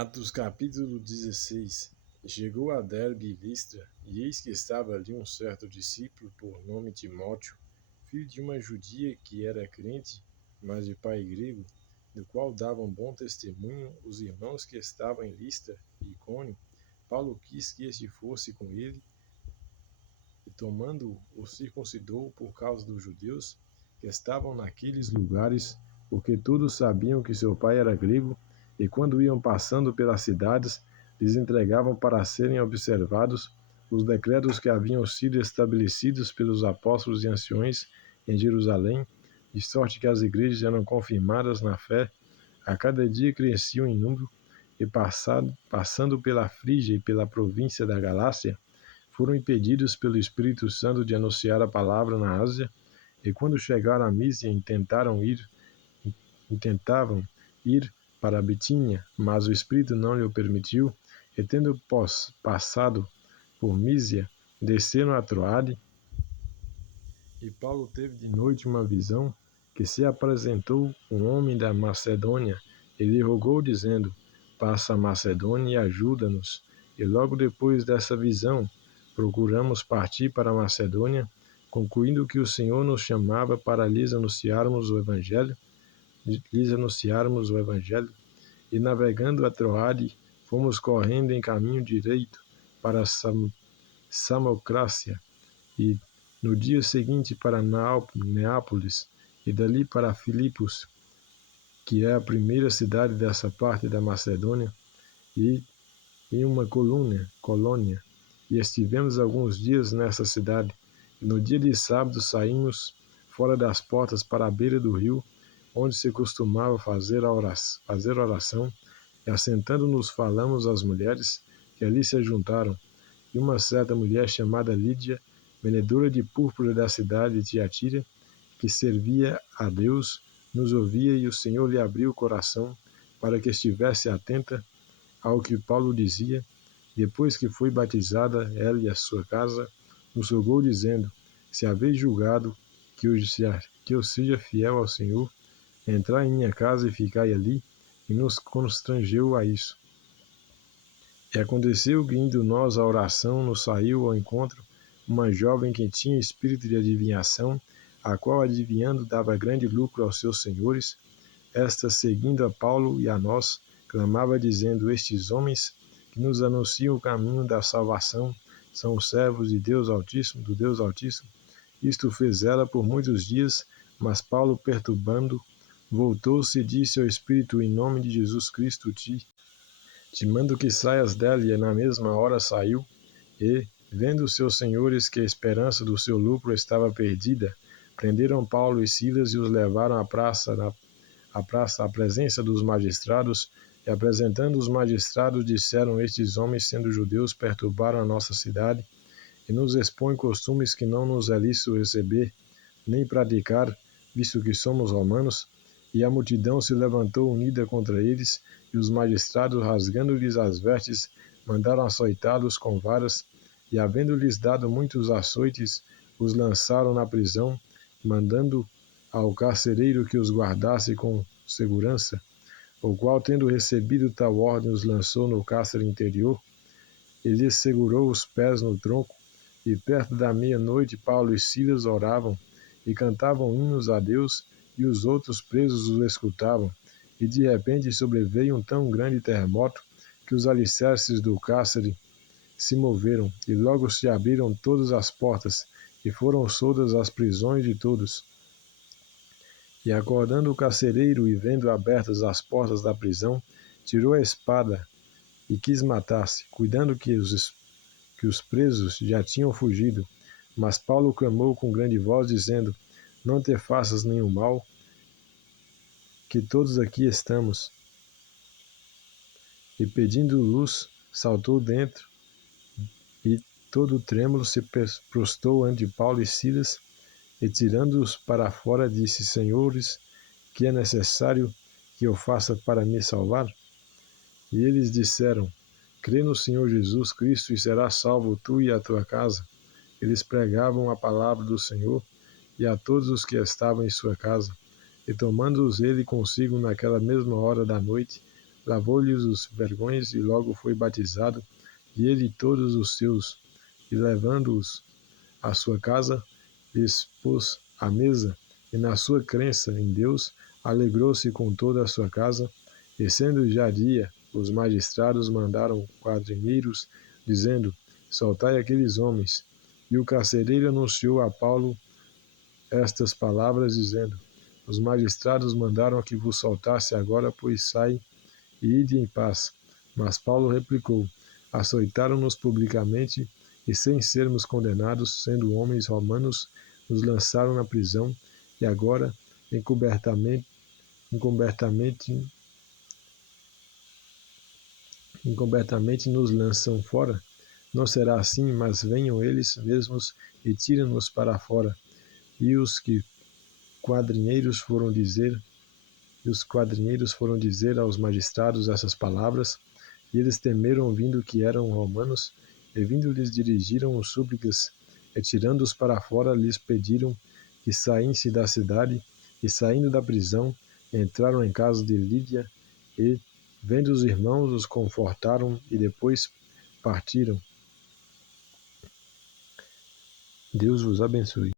Atos capítulo 16. Chegou a Derbe e Listra, e eis que estava ali um certo discípulo, por nome Timóteo, filho de uma judia que era crente, mas de pai grego, do qual davam bom testemunho os irmãos que estavam em Listra e Icônio. Paulo quis que este fosse com ele, e tomando-o, o circuncidou por causa dos judeus que estavam naqueles lugares, porque todos sabiam que seu pai era grego, e quando iam passando pelas cidades, lhes entregavam para serem observados os decretos que haviam sido estabelecidos pelos apóstolos e anciões em Jerusalém, de sorte que as igrejas eram confirmadas na fé. A cada dia cresciam em número, e passando pela Frígia e pela província da Galácia, foram impedidos pelo Espírito Santo de anunciar a palavra na Ásia, e quando chegaram a Mísia intentavam ir para a Bitínia, mas o Espírito não lhe permitiu, e tendo passado por Mísia, desceram a Troade, e Paulo teve de noite uma visão, que se apresentou um homem da Macedônia, e lhe rogou, dizendo: passa a Macedônia e ajuda-nos. E logo depois dessa visão, procuramos partir para a Macedônia, concluindo que o Senhor nos chamava para lhes anunciarmos o Evangelho, e navegando a Troade, fomos correndo em caminho direito para Samocrácia, e no dia seguinte para Neápolis, e dali para Filipos, que é a primeira cidade dessa parte da Macedônia, e em uma colônia, e estivemos alguns dias nessa cidade. E no dia de sábado saímos fora das portas para a beira do rio, onde se costumava fazer oração, e assentando-nos falamos às mulheres que ali se juntaram. E uma certa mulher chamada Lídia, vendedora de púrpura da cidade de Tiatira, que servia a Deus, nos ouvia, e o Senhor lhe abriu o coração para que estivesse atenta ao que Paulo dizia. Depois que foi batizada, ela e a sua casa, nos rogou, dizendo: se haveis julgado que eu seja fiel ao Senhor, entrai em minha casa e ficai ali, e nos constrangeu a isso. E aconteceu que, indo nós à oração, nos saiu ao encontro uma jovem que tinha espírito de adivinhação, a qual, adivinhando, dava grande lucro aos seus senhores. Esta, seguindo a Paulo e a nós, clamava, dizendo: estes homens que nos anunciam o caminho da salvação são os servos de Deus Altíssimo, do Deus Altíssimo. Isto fez ela por muitos dias, mas Paulo, perturbando, voltou-se e disse ao Espírito: em nome de Jesus Cristo te mando que saias dela. E na mesma hora saiu, e, vendo os seus senhores que a esperança do seu lucro estava perdida, prenderam Paulo e Silas e os levaram à praça à presença dos magistrados, e apresentando os magistrados, disseram: estes homens, sendo judeus, perturbaram a nossa cidade, e nos expõem costumes que não nos é lícito receber, nem praticar, visto que somos romanos. E a multidão se levantou unida contra eles, e os magistrados, rasgando-lhes as vestes, mandaram açoitá-los com varas, e havendo-lhes dado muitos açoites, os lançaram na prisão, mandando ao carcereiro que os guardasse com segurança, o qual, tendo recebido tal ordem, os lançou no cárcere interior, e lhes segurou os pés no tronco. E perto da meia-noite, Paulo e Silas oravam e cantavam hinos a Deus, e os outros presos os escutavam. E de repente sobreveio um tão grande terremoto que os alicerces do cárcere se moveram, e logo se abriram todas as portas, e foram soltas as prisões de todos. E acordando o carcereiro, e vendo abertas as portas da prisão, tirou a espada e quis matar-se, cuidando que os presos já tinham fugido. Mas Paulo clamou com grande voz, dizendo: não te faças nenhum mal, que todos aqui estamos. E pedindo luz, saltou dentro, e todo trêmulo se prostrou ante Paulo e Silas, e tirando-os para fora, disse: senhores, que é necessário que eu faça para me salvar? E eles disseram: crê no Senhor Jesus Cristo, e serás salvo tu e a tua casa. Eles pregavam a palavra do Senhor, e a todos os que estavam em sua casa. E tomando-os ele consigo naquela mesma hora da noite, lavou-lhes os vergões e logo foi batizado, e ele e todos os seus, e levando-os à sua casa, lhes pôs à mesa, e na sua crença em Deus, alegrou-se com toda a sua casa, e sendo já dia, os magistrados mandaram quadrinheiros, dizendo, soltai aqueles homens. E o carcereiro anunciou a Paulo estas palavras, dizendo, os magistrados mandaram que vos soltasse agora, pois sai e ide em paz. Mas Paulo replicou, açoitaram-nos publicamente e sem sermos condenados, sendo homens romanos, nos lançaram na prisão e agora, encobertamente, encobertamente nos lançam fora? Não será assim, mas venham eles mesmos e tirem-nos para fora. E os quadrinheiros foram dizer, aos magistrados essas palavras, e eles temeram, vindo que eram romanos, e vindo lhes dirigiram súplicas, e tirando-os para fora, lhes pediram que saíssem da cidade, e saindo da prisão, entraram em casa de Lídia, e, vendo os irmãos, os confortaram, e depois partiram. Deus vos abençoe.